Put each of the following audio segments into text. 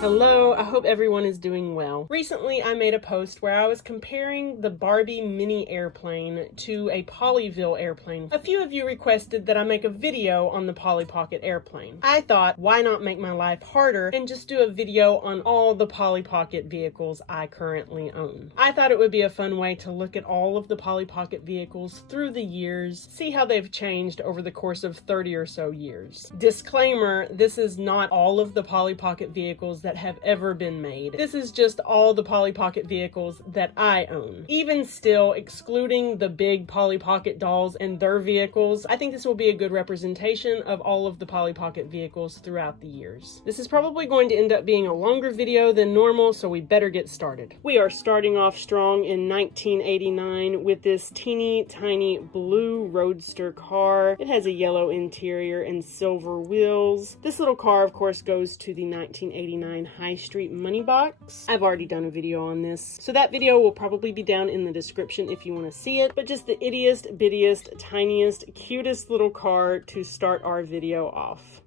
Hello, I hope everyone is doing well. Recently, I made a post where I was comparing the Barbie mini airplane to a Pollyville airplane. A few of you requested that I make a video on the Polly Pocket airplane. I thought, why not make my life harder and just do a video on all the Polly Pocket vehicles I currently own. I thought it would be a fun way to look at all of the Polly Pocket vehicles through the years, see how they've changed over the course of 30 or so years. Disclaimer, this is not all of the Polly Pocket vehicles that have ever been made. This is just all the Polly Pocket vehicles that I own. Even still, excluding the big Polly Pocket dolls and their vehicles, I think this will be a good representation of all of the Polly Pocket vehicles throughout the years. This is probably going to end up being a longer video than normal, so we better get started. We are starting off strong in 1989 with this teeny tiny blue roadster car. It has a yellow interior and silver wheels. This little car, of course, goes to the 1989 High Street Money Box. I've already done a video on this, so that video will probably be down in the description if you want to see it, but just the ittiest, bittiest, tiniest, cutest little car to start our video off.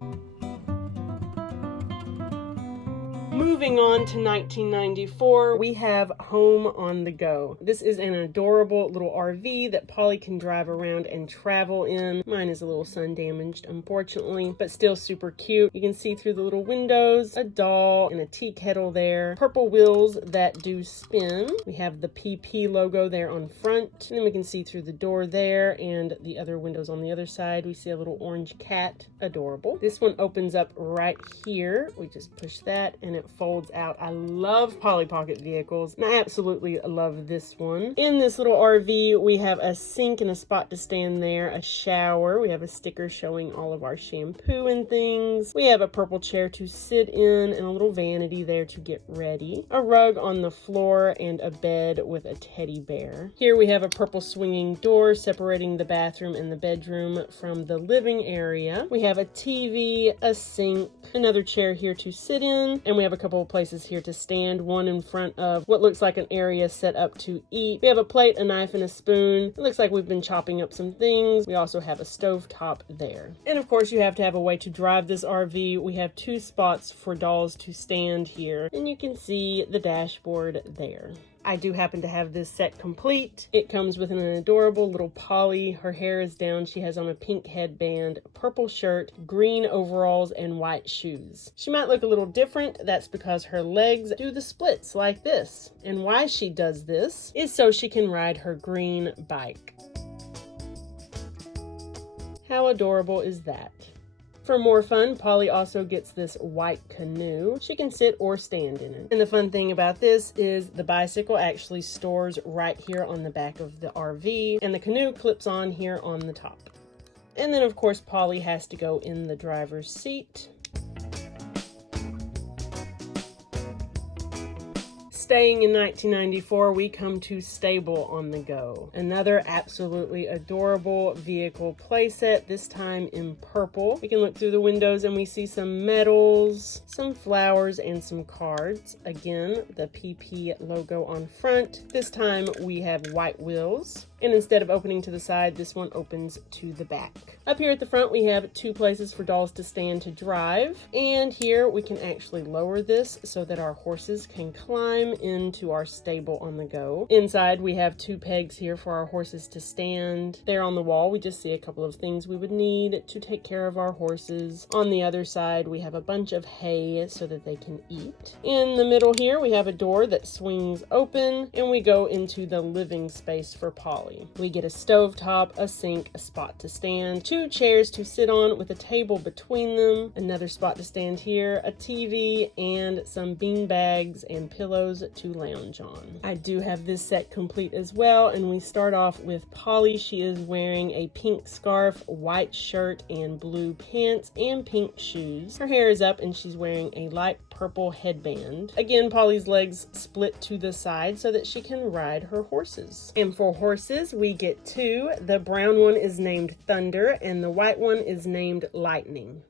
Moving on to 1994, we have Home on the Go. This is an adorable little RV that Polly can drive around and travel in. Mine is a little sun damaged, unfortunately, but still super cute. You can see through the little windows, a doll and a tea kettle there. Purple wheels that do spin. We have the PP logo there on front. And then we can see through the door there and the other windows on the other side. We see a little orange cat. Adorable. This one opens up right here. We just push that and it folds out. I love Polly Pocket vehicles, and I absolutely love this one. In this little RV, we have a sink and a spot to stand there, a shower. We have a sticker showing all of our shampoo and things. We have a purple chair to sit in and a little vanity there to get ready. A rug on the floor and a bed with a teddy bear. Here we have a purple swinging door separating the bathroom and the bedroom from the living area. We have a TV, a sink, another chair here to sit in, and we have a couple of places here to stand, one in front of what looks like an area set up to eat. We have a plate, a knife, and a spoon. It looks like we've been chopping up some things. We also have a stove top there. And of course, you have to have a way to drive this RV. We have two spots for dolls to stand here, and you can see the dashboard there. I do happen to have this set complete. It comes with an adorable little Polly. Her hair is down. She has on a pink headband, purple shirt, green overalls, and white shoes. She might look a little different. That's because her legs do the splits like this. And why she does this is so she can ride her green bike. How adorable is that? For more fun, Polly also gets this white canoe. She can sit or stand in it. And the fun thing about this is the bicycle actually stores right here on the back of the RV, and the canoe clips on here on the top. And then of course, Polly has to go in the driver's seat. Staying in 1994, we come to Stable on the Go. Another absolutely adorable vehicle playset, this time in purple. We can look through the windows and we see some medals, some flowers, and some cards. Again, the PP logo on front. This time we have white wheels. And instead of opening to the side, this one opens to the back. Up here at the front, we have two places for dolls to stand to drive. And here we can actually lower this so that our horses can climb into our Stable on the Go. Inside, we have two pegs here for our horses to stand. There on the wall, we just see a couple of things we would need to take care of our horses. On the other side, we have a bunch of hay so that they can eat. In the middle here, we have a door that swings open, and we go into the living space for Polly. We get a stove top, a sink, a spot to stand, two chairs to sit on with a table between them, another spot to stand here, a TV, and some bean bags and pillows to lounge on. I do have this set complete as well, and we start off with Polly. She is wearing a pink scarf, white shirt, and blue pants, and pink shoes. Her hair is up, and she's wearing a light purple headband. Again, Polly's legs split to the side so that she can ride her horses. And for horses, we get two. The brown one is named Thunder, and the white one is named Lightning.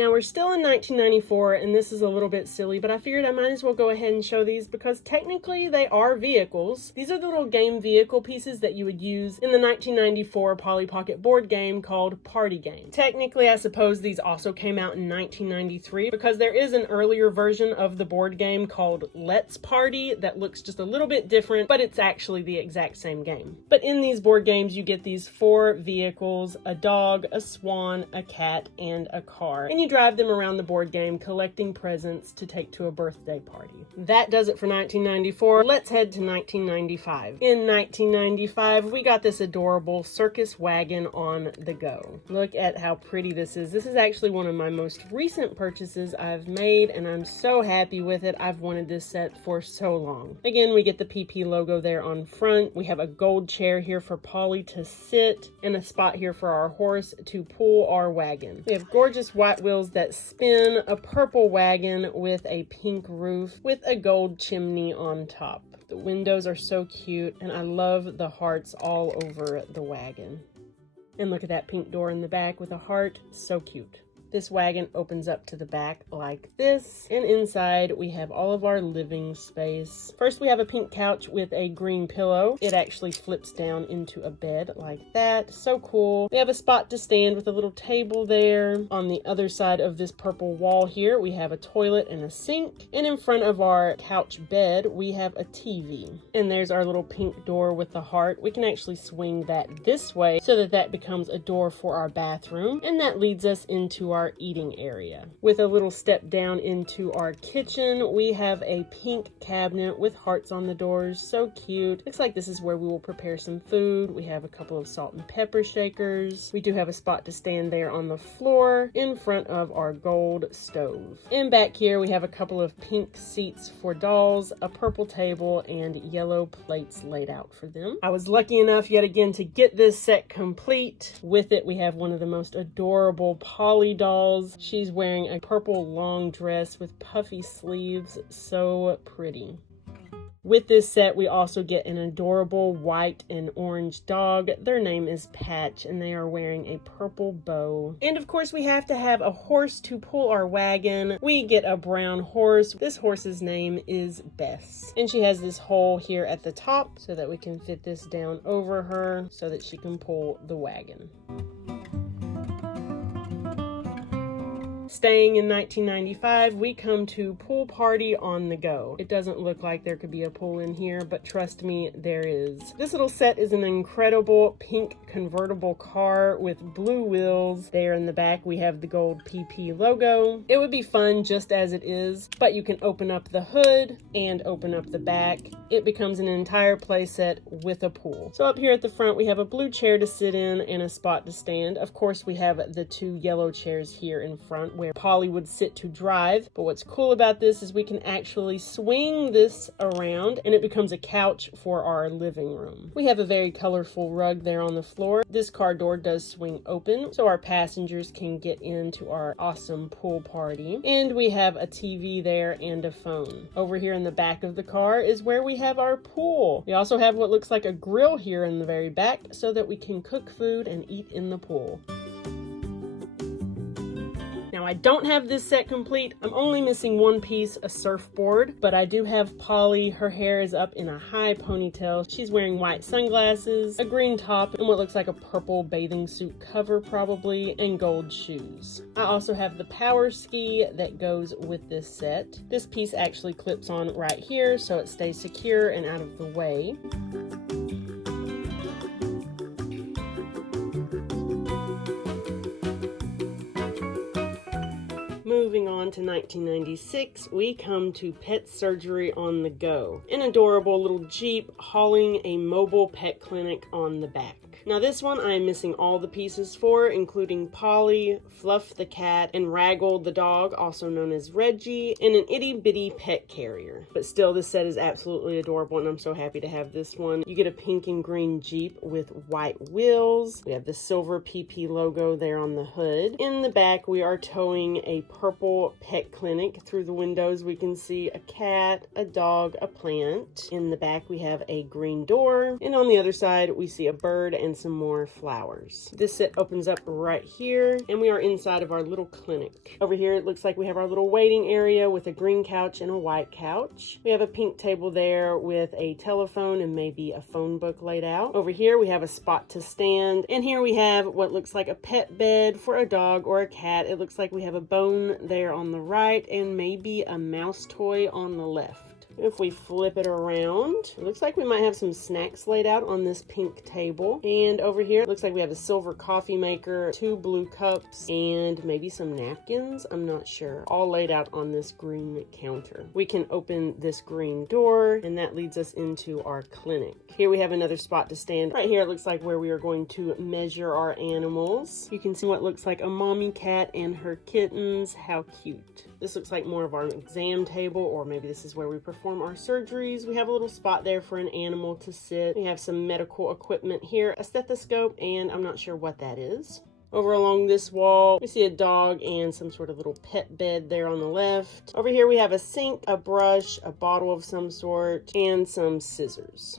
Now we're still in 1994, and this is a little bit silly, but I figured I might as well go ahead and show these because technically they are vehicles. These are the little game vehicle pieces that you would use in the 1994 Polly Pocket board game called Party Game. Technically, I suppose these also came out in 1993 because there is an earlier version of the board game called Let's Party that looks just a little bit different, but it's actually the exact same game. But in these board games, you get these 4 vehicles: a dog, a swan, a cat, and a car. And you drive them around the board game collecting presents to take to a birthday party. That does it for 1994. Let's head to 1995. In 1995, we got this adorable Circus Wagon on the go. Look at how pretty this is. This is actually one of my most recent purchases I've made, and I'm so happy with it. I've wanted this set for so long. Again, we get the PP logo there on front. We have a gold chair here for Polly to sit, and a spot here for our horse to pull our wagon. We have gorgeous white wheels that spin, a purple wagon with a pink roof with a gold chimney on top. The windows are so cute, and I love the hearts all over the wagon. And look at that pink door in the back with a heart, so cute. This wagon opens up to the back like this, and inside we have all of our living space. First, we have a pink couch with a green pillow. It actually flips down into a bed like that. So cool. We have a spot to stand with a little table there. On the other side of this purple wall here, we have a toilet and a sink. And in front of our couch bed, we have a TV. And there's our little pink door with the heart. We can actually swing that this way so that that becomes a door for our bathroom. And that leads us into our eating area. With a little step down into our kitchen, we have a pink cabinet with hearts on the doors. So cute. Looks like this is where we will prepare some food. We have a couple of salt and pepper shakers. We do have a spot to stand there on the floor in front of our gold stove. And back here we have a couple of pink seats for dolls, a purple table, and yellow plates laid out for them. I was lucky enough yet again to get this set complete. With it, we have one of the most adorable Polly dolls. She's wearing a purple long dress with puffy sleeves. So pretty. With this set, we also get an adorable white and orange dog. Their name is Patch, and they are wearing a purple bow. And of course, we have to have a horse to pull our wagon. We get a brown horse. This horse's name is Bess. And she has this hole here at the top so that we can fit this down over her so that she can pull the wagon. Staying in 1995, we come to Pool Party on the Go. It doesn't look like there could be a pool in here, but trust me, there is. This little set is an incredible pink convertible car with blue wheels. There in the back, we have the gold PP logo. It would be fun just as it is, but you can open up the hood and open up the back. It becomes an entire play set with a pool. So up here at the front, we have a blue chair to sit in and a spot to stand. Of course, we have the 2 yellow chairs here in front where Polly would sit to drive. But what's cool about this is we can actually swing this around and it becomes a couch for our living room. We have a very colorful rug there on the floor. This car door does swing open so our passengers can get into our awesome pool party. And we have a TV there and a phone. Over here in the back of the car is where we have our pool. We also have what looks like a grill here in the very back so that we can cook food and eat in the pool. Now, I don't have this set complete. I'm only missing one piece, a surfboard, but I do have Polly. Her hair is up in a high ponytail. She's wearing white sunglasses, a green top, and what looks like a purple bathing suit cover probably, and gold shoes. I also have the power ski that goes with this set. This piece actually clips on right here so it stays secure and out of the way. Moving on to 1996, we come to Pet Surgery on the Go. An adorable little Jeep hauling a mobile pet clinic on the back. Now this one I am missing all the pieces for, including Polly, Fluff the cat, and Raggle the dog, also known as Reggie, and an itty bitty pet carrier. But still, this set is absolutely adorable and I'm so happy to have this one. You get a pink and green Jeep with white wheels. We have the silver PP logo there on the hood. In the back, we are towing a purple pet clinic. Through the windows, we can see a cat, a dog, a plant. In the back, we have a green door. And on the other side, we see a bird and some more flowers. This set opens up right here, and we are inside of our little clinic. Over here, it looks like we have our little waiting area with a green couch and a white couch. We have a pink table there with a telephone and maybe a phone book laid out. Over here, we have a spot to stand, and here we have what looks like a pet bed for a dog or a cat. It looks like we have a bone there on the right and maybe a mouse toy on the left. If we flip it around, it looks like we might have some snacks laid out on this pink table. And over here, it looks like we have a silver coffee maker, 2 blue cups, and maybe some napkins. I'm not sure. All laid out on this green counter. We can open this green door, and that leads us into our clinic. Here we have another spot to stand. Right here, it looks like where we are going to measure our animals. You can see what looks like a mommy cat and her kittens. How cute. This looks like more of our exam table, or maybe this is where we perform our surgeries. We have a little spot there for an animal to sit. We have some medical equipment here, a stethoscope, and I'm not sure what that is. Over along this wall, we see a dog and some sort of little pet bed there on the left. Over here, we have a sink, a brush, a bottle of some sort, and some scissors.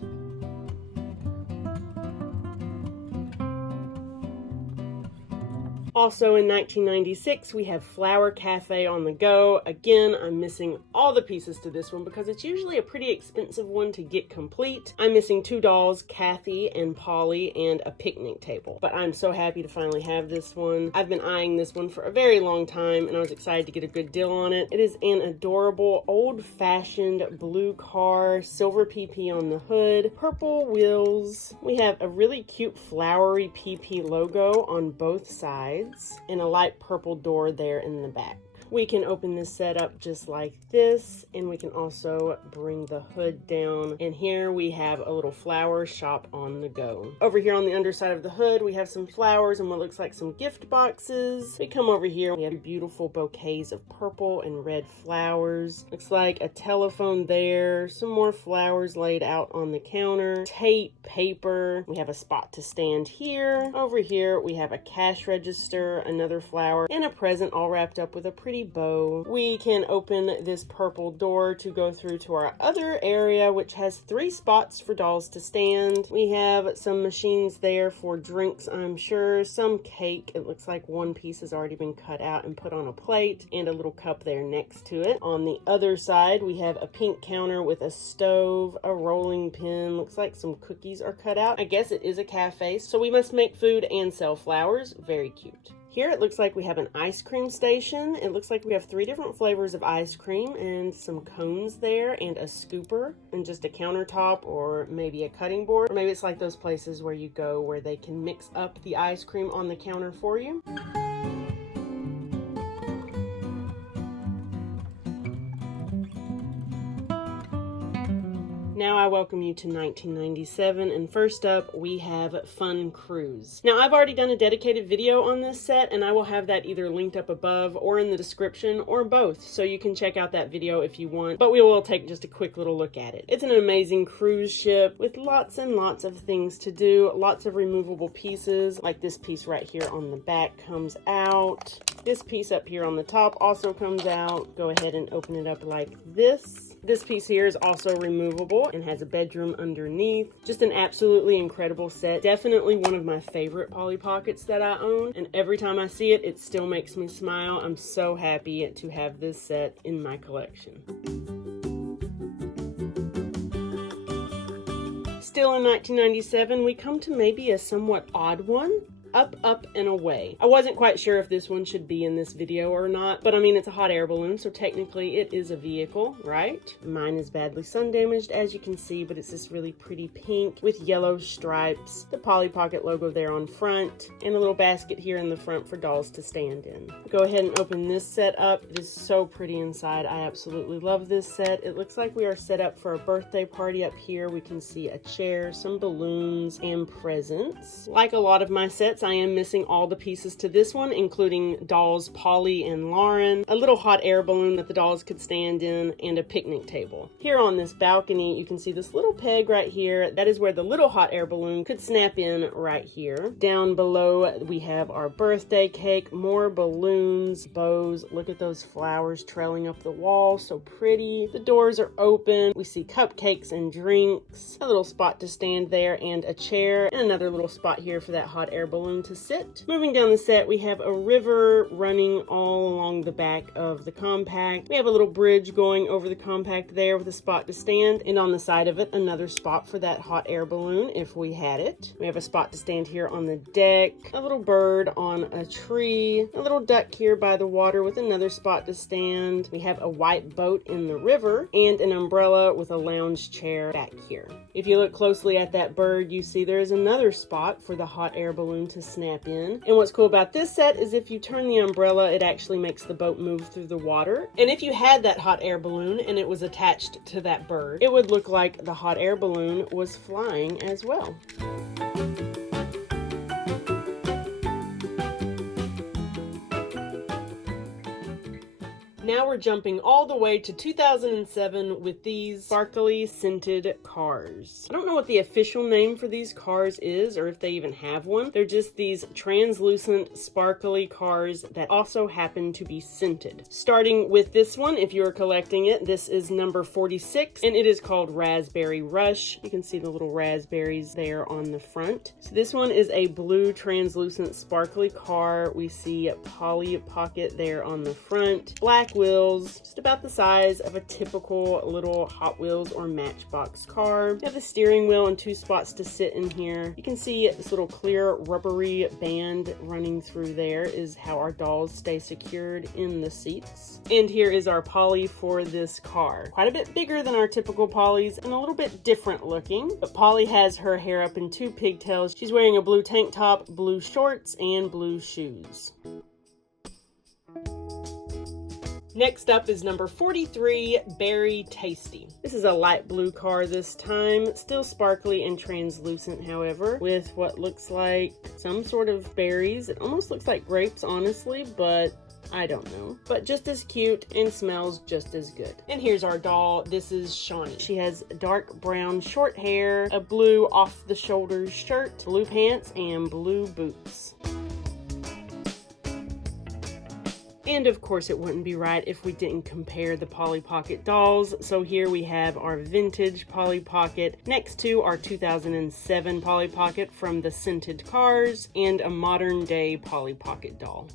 Also in 1996, we have Flower Cafe on the go. Again, I'm missing all the pieces to this one because it's usually a pretty expensive one to get complete. I'm missing 2 dolls, Kathy and Polly, and a picnic table. But I'm so happy to finally have this one. I've been eyeing this one for a very long time, and I was excited to get a good deal on it. It is an adorable, old-fashioned blue car, silver PP on the hood, purple wheels. We have a really cute flowery PP logo on both sides, and a light purple door there in the back. We can open this set up just like this, and we can also bring the hood down. And here we have a little flower shop on the go. Over here on the underside of the hood, we have some flowers and what looks like some gift boxes. We come over here, we have beautiful bouquets of purple and red flowers. Looks like a telephone there, some more flowers laid out on the counter, tape, paper. We have a spot to stand here. Over here, we have a cash register, another flower, and a present all wrapped up with a pretty bow. We can open this purple door to go through to our other area, which has 3 spots for dolls to stand. We have some machines there for drinks, I'm sure, some cake. It looks like one piece has already been cut out and put on a plate, and a little cup there next to it. On the other side, we have a pink counter with a stove, a rolling pin. Looks like some cookies are cut out. I guess it is a cafe, so we must make food and sell flowers. Very cute. Here it looks like we have an ice cream station. It looks like we have 3 different flavors of ice cream and some cones there and a scooper and just a countertop or maybe a cutting board. Or maybe it's like those places where you go where they can mix up the ice cream on the counter for you. Now I welcome you to 1997, and first up we have Fun Cruise. Now I've already done a dedicated video on this set, and I will have that either linked up above or in the description or both, so you can check out that video if you want, but we will take just a quick little look at it. It's an amazing cruise ship with lots and lots of things to do, lots of removable pieces, like this piece right here on the back comes out. This piece up here on the top also comes out. Go ahead and open it up like this. This piece here is also removable and has a bedroom underneath. Just an absolutely incredible set. Definitely one of my favorite Polly Pockets that I own, and every time I see it, it still makes me smile. I'm so happy to have this set in my collection. Still in 1997, we come to maybe a somewhat odd one. Up, Up, and Away. I wasn't quite sure if this one should be in this video or not, but I mean, it's a hot air balloon, so technically it is a vehicle, right? Mine is badly sun damaged, as you can see, but it's this really pretty pink with yellow stripes, the Polly Pocket logo there on front, and a little basket here in the front for dolls to stand in. Go ahead and open this set up. It is so pretty inside. I absolutely love this set. It looks like we are set up for a birthday party. Up here we can see a chair, some balloons, and presents. Like a lot of my sets, sets, I am missing all the pieces to this one, including dolls Polly and Lauren, a little hot air balloon that the dolls could stand in, and a picnic table. Here on this balcony, you can see this little peg right here. That is where the little hot air balloon could snap in right here. Down below, we have our birthday cake, more balloons, bows. Look at those flowers trailing up the wall, so pretty. The doors are open. We see cupcakes and drinks, a little spot to stand there, and a chair, and another little spot here for that hot air balloon to sit. Moving down the set, we have a river running all along the back of the compact. We have a little bridge going over the compact there with a spot to stand, and on the side of it, another spot for that hot air balloon if we had it. We have a spot to stand here on the deck, a little bird on a tree, a little duck here by the water with another spot to stand. We have a white boat in the river and an umbrella with a lounge chair back here. If you look closely at that bird, you see there is another spot for the hot air balloon to snap in. And what's cool about this set is if you turn the umbrella, it actually makes the boat move through the water. And if you had that hot air balloon and it was attached to that bird, it would look like the hot air balloon was flying as well. Now we're jumping all the way to 2007 with these sparkly scented cars. I don't know what the official name for these cars is or if they even have one. They're just these translucent sparkly cars that also happen to be scented. Starting with this one, if you're collecting it, this is number 46 and it is called Raspberry Rush. You can see the little raspberries there on the front. So this one is a blue translucent sparkly car. We see a Polly pocket there on the front. Black wheels, just about the size of a typical little Hot Wheels or Matchbox car. We have the steering wheel and two spots to sit in here. You can see this little clear rubbery band running through there is how our dolls stay secured in the seats. And here is our Polly for this car. Quite a bit bigger than our typical Pollys and a little bit different looking. But Polly has her hair up in two pigtails. She's wearing a blue tank top, blue shorts, and blue shoes. Next up is number 43, Berry Tasty. This is a light blue car this time, still sparkly and translucent, however, with what looks like some sort of berries. It almost looks like grapes, honestly, but I don't know. But just as cute and smells just as good. And here's our doll. This is Shawnee. She has dark brown short hair, a blue off-the-shoulders shirt, blue pants, and blue boots. And of course it wouldn't be right if we didn't compare the Polly Pocket dolls. So here we have our vintage Polly Pocket next to our 2007 Polly Pocket from the Scented Cars and a modern day Polly Pocket doll.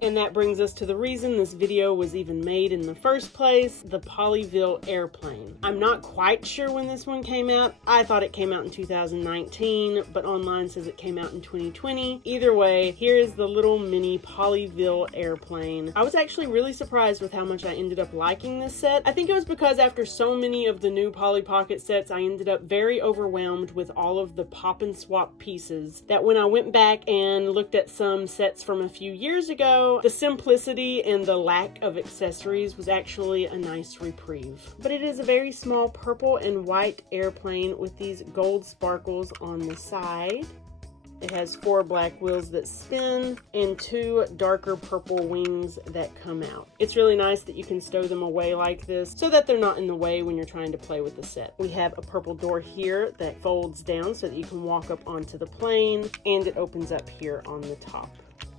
And that brings us to the reason this video was even made in the first place, the Pollyville Airplane. I'm not quite sure when this one came out. I thought it came out in 2019, but online says it came out in 2020. Either way, here is the little mini Pollyville Airplane. I was actually really surprised with how much I ended up liking this set. I think it was because after so many of the new Polly Pocket sets, I ended up very overwhelmed with all of the pop and swap pieces that when I went back and looked at some sets from a few years ago, the simplicity and the lack of accessories was actually a nice reprieve. But it is a very small purple and white airplane with these gold sparkles on the side. It has 4 black wheels that spin and 2 darker purple wings that come out. It's really nice that you can stow them away like this so that they're not in the way when you're trying to play with the set. We have a purple door here that folds down so that you can walk up onto the plane, and it opens up here on the top.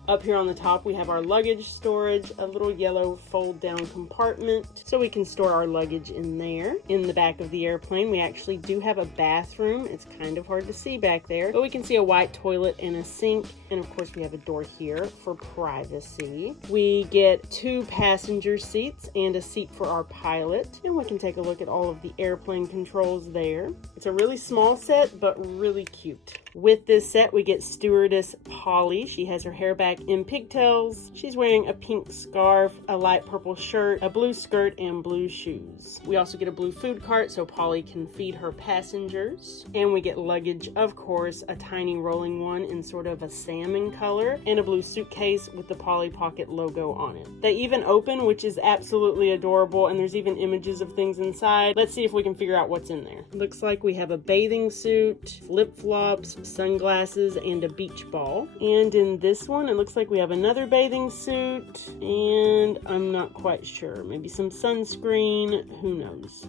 Up here on the top, we have our luggage storage, a little yellow fold-down compartment, so we can store our luggage in there. In the back of the airplane, we actually do have a bathroom. It's kind of hard to see back there, but we can see a white toilet and a sink, and of course we have a door here for privacy. We get 2 passenger seats and a seat for our pilot, and we can take a look at all of the airplane controls there. It's a really small set, but really cute. With this set, we get Stewardess Polly. She has her hair back in pigtails. She's wearing a pink scarf, a light purple shirt, a blue skirt, and blue shoes. We also get a blue food cart so Polly can feed her passengers. And we get luggage, of course, a tiny rolling one in sort of a salmon color, and a blue suitcase with the Polly Pocket logo on it. They even open, which is absolutely adorable, and there's even images of things inside. Let's see if we can figure out what's in there. Looks like we we have a bathing suit, flip-flops, sunglasses, and a beach ball. And in this one, it looks like we have another bathing suit, and I'm not quite sure. Maybe some sunscreen, who knows.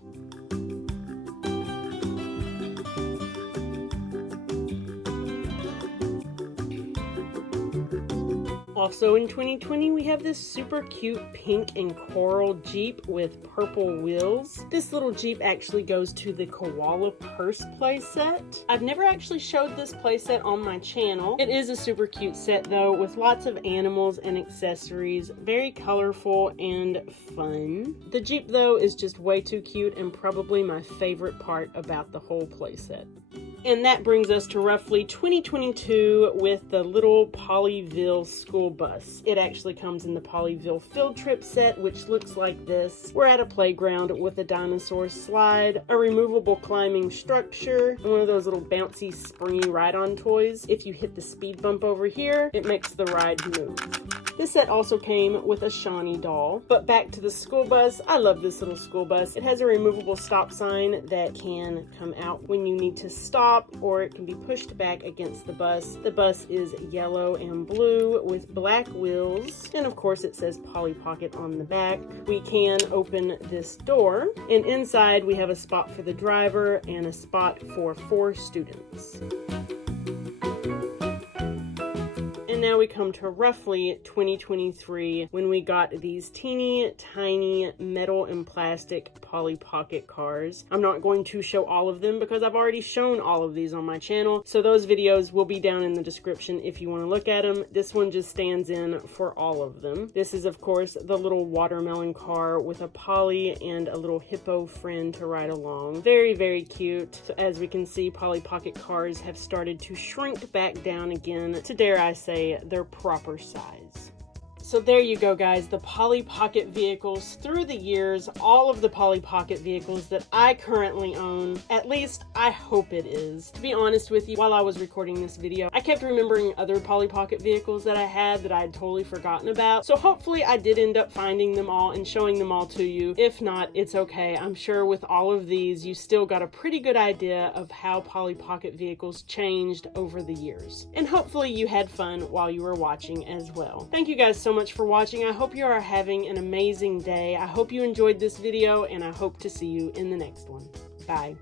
Also in 2020, we have this super cute pink and coral Jeep with purple wheels. This little Jeep actually goes to the Koala purse playset. I've never actually showed this playset on my channel. It is a super cute set though, with lots of animals and accessories, very colorful and fun. The Jeep though is just way too cute and probably my favorite part about the whole playset. And that brings us to roughly 2022 with the little Pollyville school bus. It actually comes in the Pollyville field trip set, which looks like this. We're at a playground with a dinosaur slide, a removable climbing structure, and one of those little bouncy springy ride-on toys. If you hit the speed bump over here, it makes the ride move. This set also came with a Shawnee doll. But back to the school bus. I love this little school bus. It has a removable stop sign that can come out when you need to stop, or it can be pushed back against the bus. The bus is yellow and blue with black wheels. And of course it says Polly Pocket on the back. We can open this door, and inside we have a spot for the driver and a spot for 4 students. And now we come to roughly 2023 when we got these teeny tiny metal and plastic Polly Pocket cars. I'm not going to show all of them because I've already shown all of these on my channel, so those videos will be down in the description if you want to look at them. This one just stands in for all of them. This is of course the little watermelon car with a Polly and a little hippo friend to ride along. Very, very cute. So as we can see, Polly Pocket cars have started to shrink back down again to, dare I say, their proper size. So there you go, guys, the Polly Pocket vehicles through the years, all of the Polly Pocket vehicles that I currently own. At least I hope it is. To be honest with you, while I was recording this video, I kept remembering other Polly Pocket vehicles that I had had totally forgotten about. So hopefully I did end up finding them all and showing them all to you. If not, it's okay. I'm sure with all of these, you still got a pretty good idea of how Polly Pocket vehicles changed over the years. And hopefully you had fun while you were watching as well. Thank you guys so much for watching. I hope you are having an amazing day. I hope you enjoyed this video, and I hope to see you in the next one. Bye.